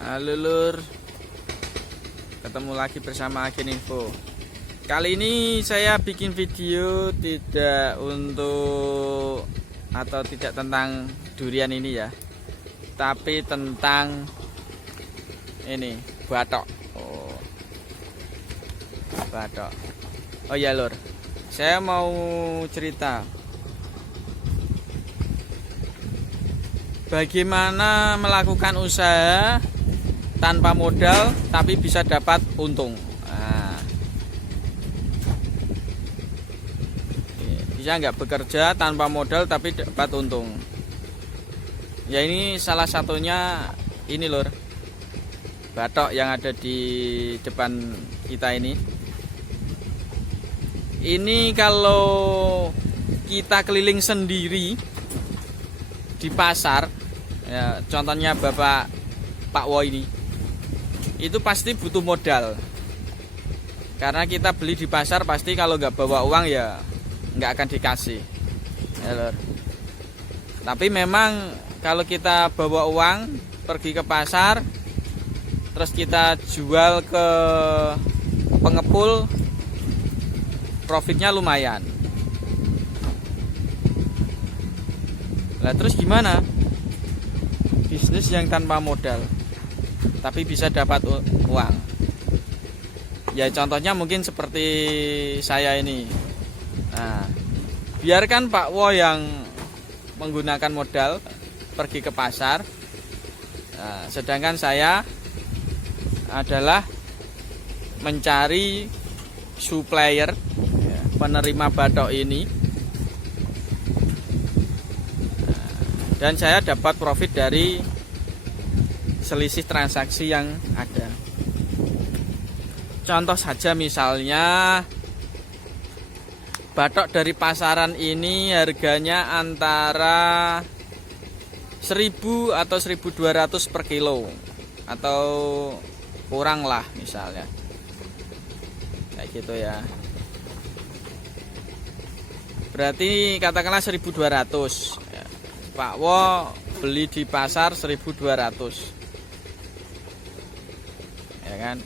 Halo lur, ketemu lagi bersama Agen Info. Kali ini saya bikin video tidak untuk atau tidak tentang durian ini ya, tapi tentang ini batok. Batok. Oh ya lur, saya mau cerita bagaimana melakukan usaha tanpa modal tapi bisa dapat untung. Nah, bisa nggak bekerja tanpa modal tapi dapat untung? Ya ini salah satunya ini lur, batok yang ada di depan kita ini. Ini kalau kita keliling sendiri di pasar, ya, contohnya Pak Wo ini, itu pasti butuh modal. Karena kita beli di pasar pasti kalau nggak bawa uang ya nggak akan dikasih. Ya, lor. Tapi memang kalau kita bawa uang pergi ke pasar, terus kita jual ke pengepul, profitnya lumayan. Lah terus gimana? Bisnis yang tanpa modal tapi bisa dapat uang. Ya contohnya mungkin seperti saya ini. Nah, biarkan Pak Wo yang menggunakan modal pergi ke pasar. Nah, sedangkan saya adalah mencari supplier, penerima batok ini. Dan saya dapat profit dari selisih transaksi yang ada. Contoh saja misalnya batok dari pasaran ini harganya antara 1000 atau 1200 per kilo atau kurang lah misalnya. Kayak gitu ya. Berarti katakanlah 1200. Pak Wo beli di pasar 1200, ya kan?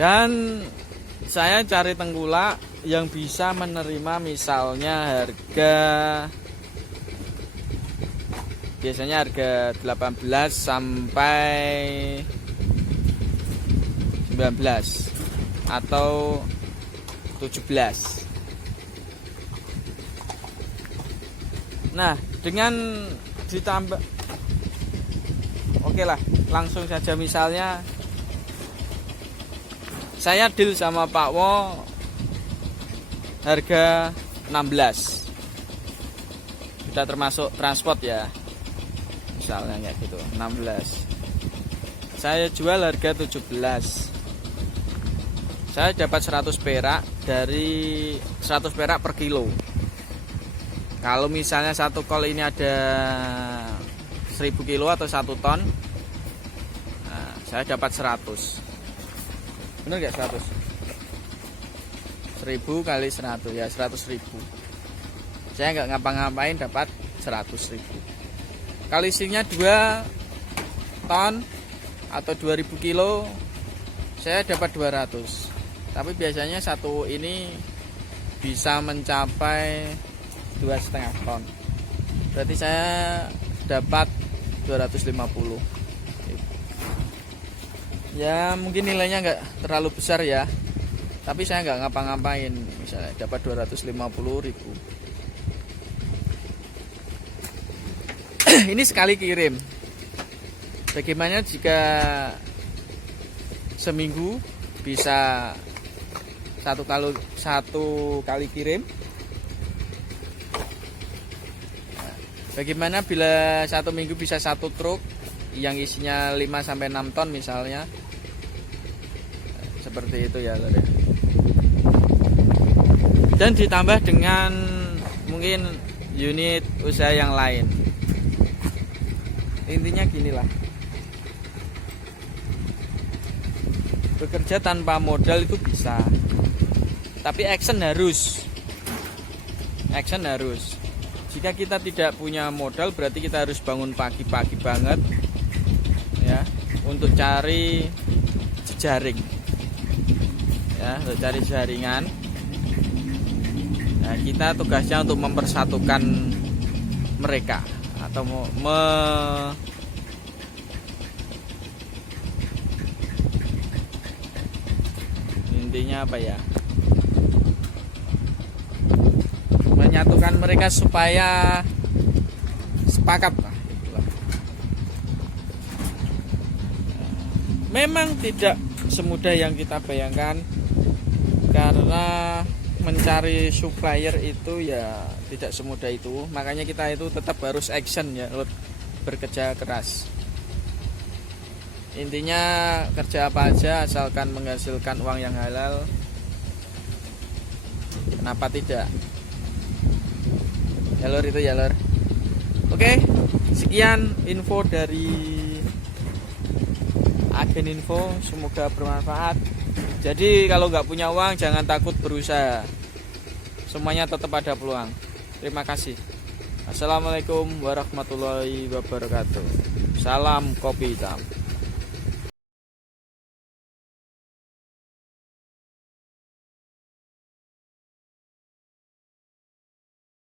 Dan saya cari tengkulak yang bisa menerima misalnya harga, biasanya harga 18 sampai 19 atau 17. Nah, dengan ditambah, oke lah, langsung saja misalnya saya deal sama Pak Wo harga 16, kita termasuk transport ya, misalnya kayak gitu, 16. Saya jual harga 17. Saya dapat 100 perak dari 100 perak per kilo. Kalau misalnya satu kol ini ada 1000 kilo atau 1 ton, nah, saya dapat 100. Bener gak 100? 1000 kali 100 ya 100.000. Saya nggak ngapa-ngapain dapat 100.000. Kalau isinya 2 ton atau 2000 kilo, saya dapat 200. Tapi biasanya satu ini bisa mencapai 2,5 ton. Berarti saya dapat 250. Ya mungkin nilainya nggak terlalu besar ya, tapi saya nggak ngapa-ngapain, misalnya dapat 250.000. Ini sekali kirim. Bagaimana jika seminggu bisa satu kali kirim? Bagaimana bila satu minggu bisa 1 truk yang isinya 5-6 ton misalnya? Seperti itu ya lor. Dan ditambah dengan mungkin unit usaha yang lain. Intinya ginilah, bekerja tanpa modal itu bisa, tapi action harus. Jika kita tidak punya modal, berarti kita harus bangun pagi-pagi banget, ya, untuk cari jejaring ya, untuk cari jaringan. Nah, kita tugasnya untuk mempersatukan mereka atau intinya apa ya, menyatukan mereka supaya sepakat lah. Memang tidak semudah yang kita bayangkan, karena mencari supplier itu ya tidak semudah itu. Makanya kita itu tetap harus action ya, bekerja keras. Intinya kerja apa aja asalkan menghasilkan uang yang halal, kenapa tidak ya lor, itu ya lor. Oke, sekian info dari Agen Info, semoga bermanfaat. Jadi kalau nggak punya uang jangan takut berusaha, semuanya tetap ada peluang. Terima kasih. Assalamualaikum warahmatullahi wabarakatuh. Salam kopi hitam.